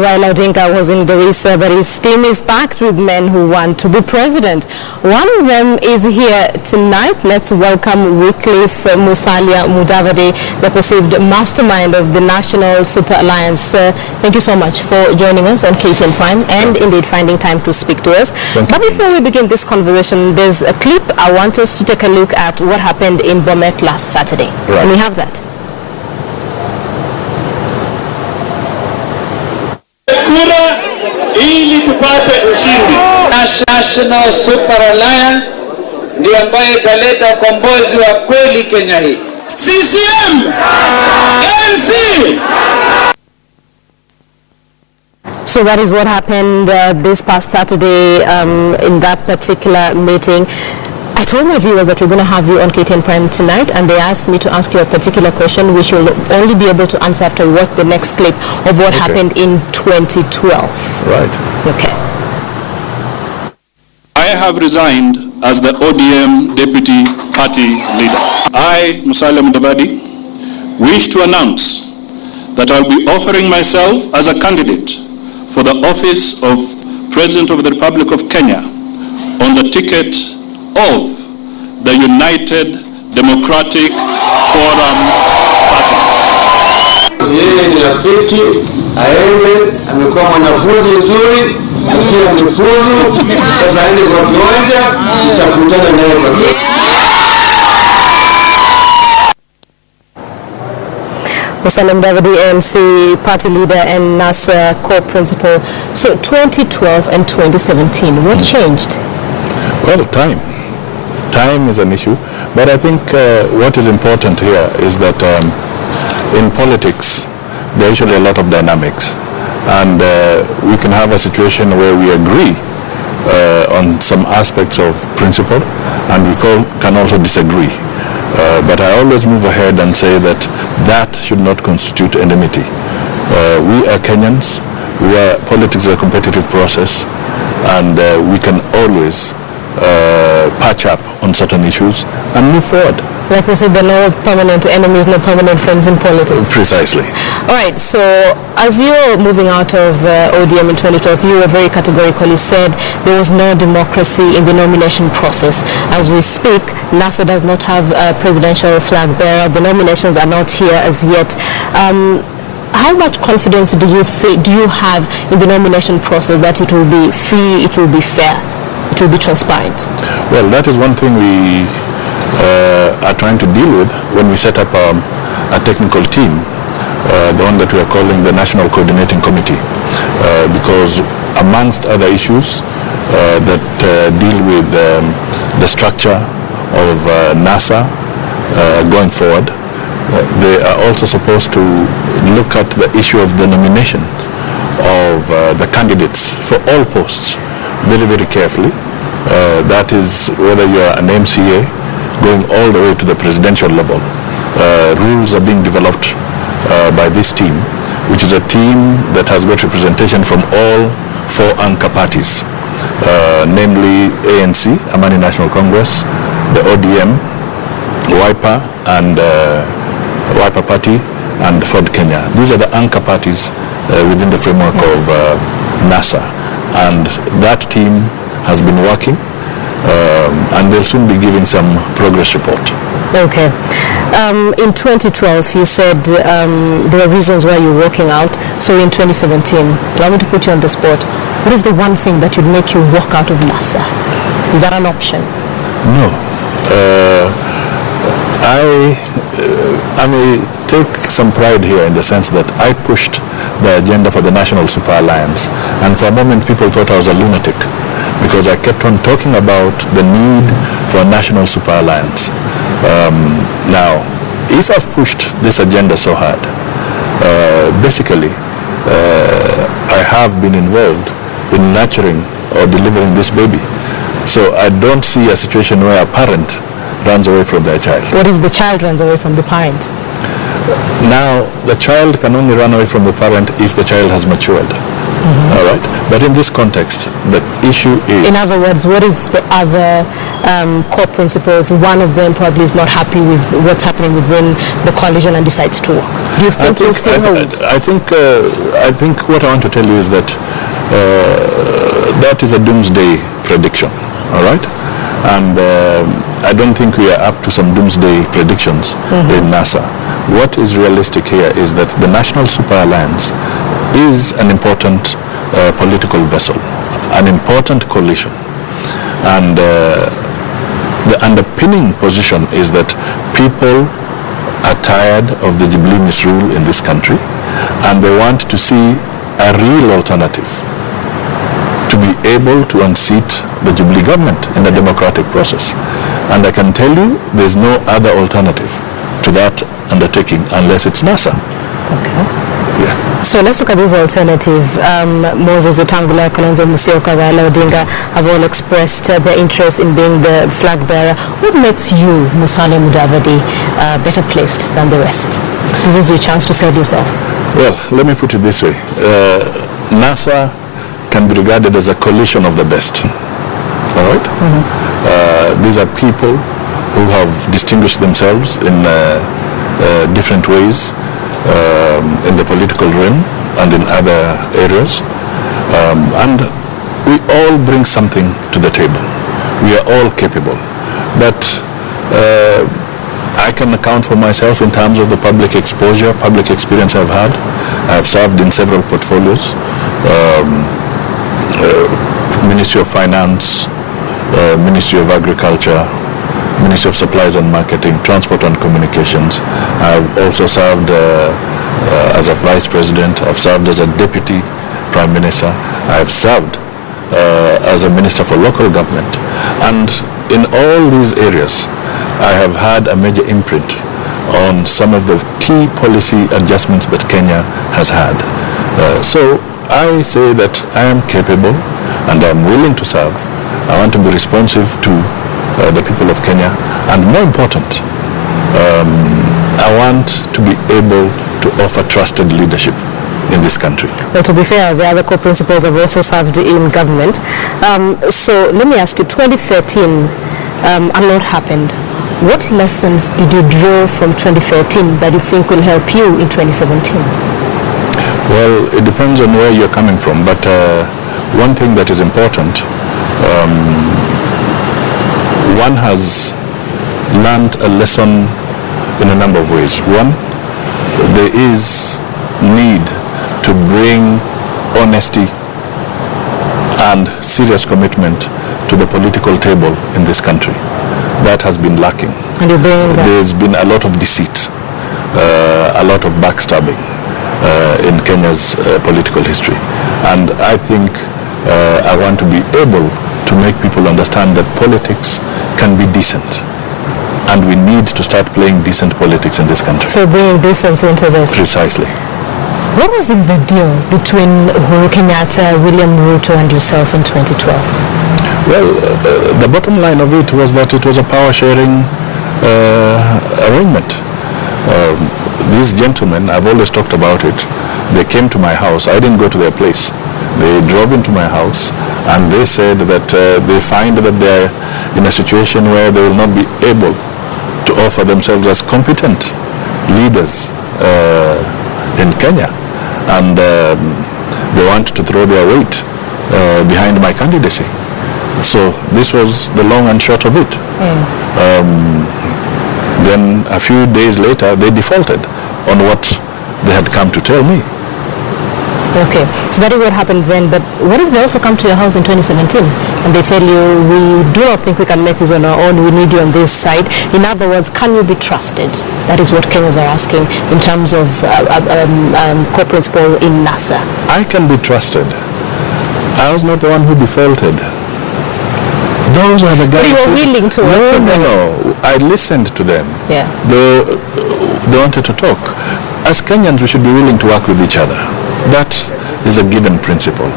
Raila Odinga was in Garissa, but his team is packed with men who want to be president. One of them is here tonight. Let's welcome Wycliffe Musalia Mudavadi, the perceived mastermind of the National Super Alliance. Thank you so much for joining us on KTN Prime and indeed finding time to speak to us. But before we begin this conversation, there's a clip I want us to take a look at what happened in Bomet last Saturday. Right. Can we have that? Kura ili tupate ushindi. National Super Alliance ndio ambayo italeta ukombozi wa kweli Kenya hii. CCM! NC! So that is what happened this past Saturday in that particular meeting. I told my viewers that we're going to have you on KTN Prime tonight, and they asked me to ask you a particular question which you'll only be able to answer after we watch the next clip of what happened in 2012. Right. Okay. I have resigned as the ODM Deputy Party Leader. I, Musalia Mudavadi, wish to announce that I'll be offering myself as a candidate for the office of President of the Republic of Kenya on the ticket of the United Democratic Forum Party. Yeye ni rafiki, aende, amekuwa mwanafunzi nzuri, nafikiri amefuzu, sasa aende kwa kiwanja, tutakutana naye kwa kiwanja. Musalia Mudavadi, ANC party leader and NASA co-principal. So 2012 and 2017, what changed? Well, time is an issue, but I think what is important here is that in politics there are usually a lot of dynamics, and we can have a situation where we agree on some aspects of principle, and we can also disagree. But I always move ahead and say that that should not constitute enmity. We are Kenyans. Politics is a competitive process, and we can always patch up on certain issues and move forward. Like we said, there are no permanent enemies, no permanent friends in politics. Precisely. All right, so as you're moving out of ODM in 2012, you were very categorical. You said there was no democracy in the nomination process. As we speak, NASA does not have a presidential flag bearer. The nominations are not here as yet. How much confidence do you have in the nomination process that it will be free, it will be fair, it will be transparent? Well, that is one thing we are trying to deal with when we set up a technical team, the one that we are calling the National Coordinating Committee, because amongst other issues that deal with the structure of NASA going forward, they are also supposed to look at the issue of the nomination of the candidates for all posts very, very carefully. That is whether you are an MCA going all the way to the presidential level. Rules are being developed by this team, which is a team that has got representation from all four anchor parties, namely ANC, Amani National Congress, the ODM, Wiper and Wiper Party, and Ford Kenya. These are the anchor parties within the framework of NASA, and that team has been working, and they'll soon be giving some progress report. Okay. In 2012, you said there were reasons why you're walking out. So in 2017, allow me to put you on the spot. What is the one thing that would make you walk out of NASA? Is that an option? No. I may take some pride here in the sense that I pushed the agenda for the National Super Alliance, and for a moment people thought I was a lunatic, because I kept on talking about the need for a National Super Alliance. Now, if I've pushed this agenda so hard, basically I have been involved in nurturing or delivering this baby. So I don't see a situation where a parent runs away from their child. What if the child runs away from the parent? Now, the child can only run away from the parent if the child has matured. All right? But in this context, the issue is... In other words, what if the other co-principals, one of them probably is not happy with what's happening within the coalition and decides to walk? Do you think you'll still hold? I think what I want to tell you is that that is a doomsday prediction, all right? And I don't think we are up to some doomsday predictions in NASA. What is realistic here is that the National Super Alliance is an important political vessel, an important coalition. And the underpinning position is that people are tired of the Jubilee misrule in this country, and they want to see a real alternative to be able to unseat the Jubilee government in the democratic process. And I can tell you there's no other alternative to that undertaking unless it's NASA. Okay. Yeah. So let's look at this alternative. Moses Wetangula, Kalonzo Musyoka, Raila Odinga have all expressed their interest in being the flag bearer. What makes you, Musalia Mudavadi, better placed than the rest? This is your chance to sell yourself. Well, let me put it this way. NASA can be regarded as a coalition of the best. All right? These are people who have distinguished themselves in different ways in the political realm and in other areas. And we all bring something to the table. We are all capable. But I can account for myself in terms of the public exposure, public experience I've had. I've served in several portfolios. Ministry of Finance, Ministry of Agriculture, Ministry of Supplies and Marketing, Transport and Communications. I've also served as a Vice President. I've served as a Deputy Prime Minister. I've served as a Minister for Local Government. And in all these areas, I have had a major imprint on some of the key policy adjustments that Kenya has had. So I say that I am capable and I'm willing to serve. I want to be responsive to the people of Kenya, and more important, I want to be able to offer trusted leadership in this country. Well, to be fair, the other co-principals have also served in government. So let me ask you, 2013, a lot happened. What lessons did you draw from 2013 that you think will help you in 2017? Well, it depends on where you're coming from, but one thing that is important, one has learned a lesson in a number of ways. One, there is need to bring honesty and serious commitment to the political table in this country. That has been lacking. And you're bringing that? There's been a lot of deceit, a lot of backstabbing in Kenya's political history. And I think I want to be able to make people understand that politics can be decent. And we need to start playing decent politics in this country. So bringing decency into this. Precisely. What was the deal between Uhuru Kenyatta, William Ruto and yourself in 2012? Well, the bottom line of it was that it was a power-sharing arrangement. These gentlemen, I've always talked about it, they came to my house. I didn't go to their place. They drove into my house and they said that they find that they're in a situation where they will not be able to offer themselves as competent leaders in Kenya. And they want to throw their weight behind my candidacy. So this was the long and short of it. Then a few days later, they defaulted on what they had come to tell me. Okay, so that is what happened then. But what if they also come to your house in 2017 and they tell you, we do not think we can make this on our own, we need you on this side? In other words, can you be trusted? That is what Kenyans are asking in terms of co-principal in NASA. I can be trusted. I was not the one who defaulted. Those are the guys. But you were willing to work with them. No. I listened to them. Yeah. They wanted to talk. As Kenyans, we should be willing to work with each other. That is a given principle.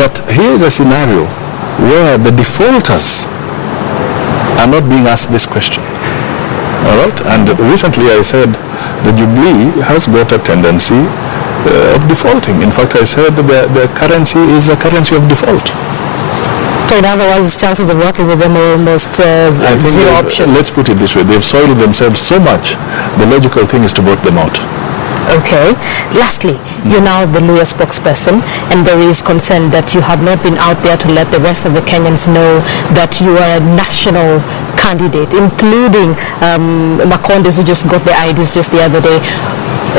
But here is a scenario where the defaulters are not being asked this question. All right? And recently I said the Jubilee has got a tendency of defaulting. In fact, I said the currency is a currency of default. So in other words, chances of working with them are almost zero option. Let's put it this way. They've soiled themselves so much, the logical thing is to vote them out. Okay. Lastly, you're now the Luhya spokesperson, and there is concern that you have not been out there to let the rest of the Kenyans know that you are a national candidate, including Makondes, who just got the IDs just the other day.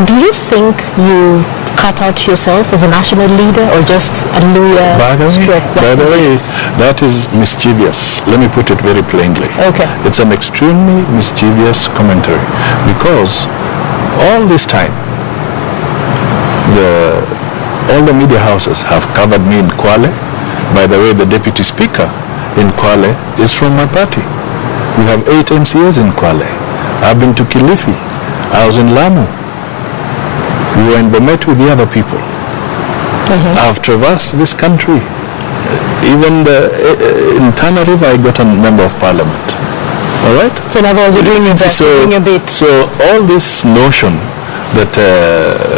Do you think you cut out yourself as a national leader, or just a Luhya stroke? By the way, that is mischievous. Let me put it very plainly. Okay. It's an extremely mischievous commentary, because all this time, all the media houses have covered me in Kwale. By the way, the deputy speaker in Kwale is from my party. We have 8 MCAs in Kwale. I've been to Kilifi. I was in Lamu. We were in Bomet with the other people. I've traversed this country. Even in Tana River, I got a member of parliament. All right? So in other words, you're doing your best, doing a bit. So all this notion that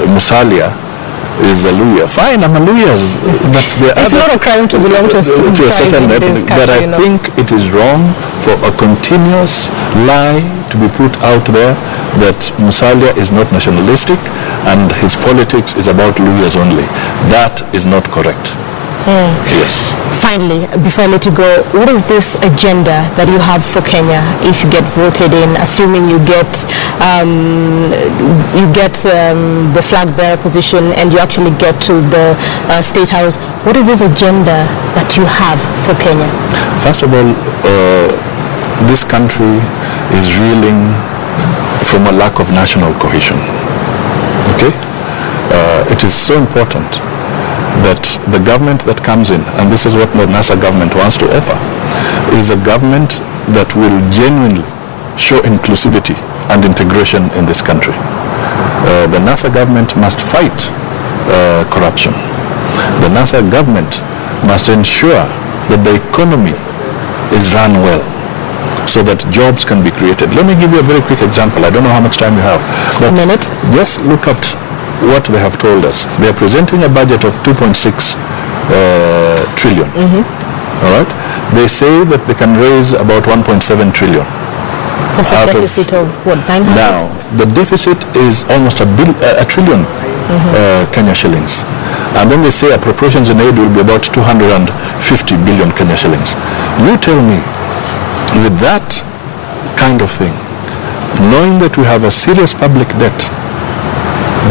Musalia is a Luhya, fine, I'm a Luhya, but it's not a crime to belong to a certain ethnic, but I think it is wrong for a continuous lie to be put out there that Musalia is not nationalistic and his politics is about Luhyas only. That is not correct. Yes. Finally, before I let you go, what is this agenda that you have for Kenya if you get voted in, assuming you get the flag bearer position and you actually get to the State House? What is this agenda that you have for Kenya? First of all, this country is reeling from a lack of national cohesion. Okay? It is so important that the government that comes in, and this is what the NASA government wants to offer, is a government that will genuinely show inclusivity and integration in this country. The NASA government must fight corruption. The NASA government must ensure that the economy is run well, so that jobs can be created. Let me give you a very quick example. I don't know how much time you have. But a minute. Just look at what they have told us. They are presenting a budget of 2.6 trillion. All right? They say that they can raise about 1.7 trillion. That's a deficit of what, 900? Now, the deficit is almost a trillion Kenya shillings. And then they say appropriations in aid will be about 250 billion Kenya shillings. You tell me, with that kind of thing, knowing that we have a serious public debt,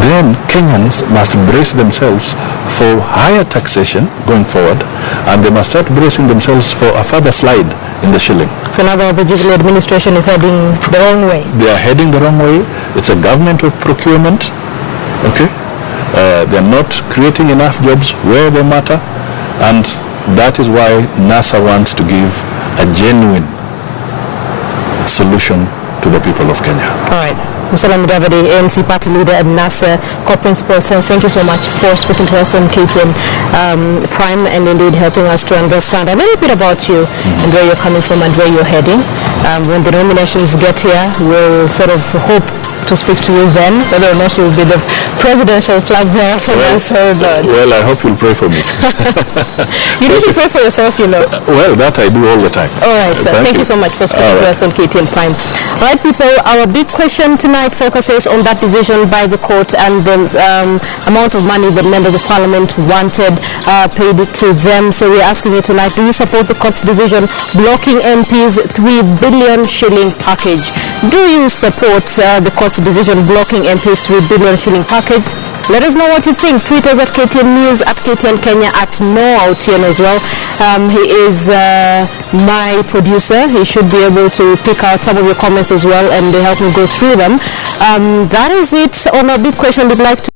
then Kenyans must brace themselves for higher taxation going forward, and they must start bracing themselves for a further slide in the shilling. So now the Jubilee administration is heading the wrong way. They are heading the wrong way. It's a government of procurement. Okay? They are not creating enough jobs where they matter, and that is why NASA wants to give a genuine solution to the people of Kenya. All right. Musalia Mudavadi, ANC party leader at NASA, co-principal. So thank you so much for speaking to us on KTN Prime, and indeed helping us to understand a little bit about you and where you're coming from and where you're heading. When the nominations get here, we'll sort of hope to speak to you then, whether or not you'll be the presidential flag bearer for us or not. Well, I hope you'll pray for me. You need to pray for yourself, you know. Well, that I do all the time. All right, sir. Thank you so much for speaking to us on KTN Prime. All right, people, our big question tonight focuses on that decision by the court and the amount of money that members of parliament wanted paid to them. So we're asking you tonight, do you support the court's decision blocking MP's 3 billion shilling package? Do you support the court's decision blocking MP's 3 billion shilling package? Let us know what you think. Tweet us at KTN News, at KTN Kenya, at Noah Otieno as well. He is my producer. He should be able to pick out some of your comments as well and help me go through them. That is it on a big question we'd like to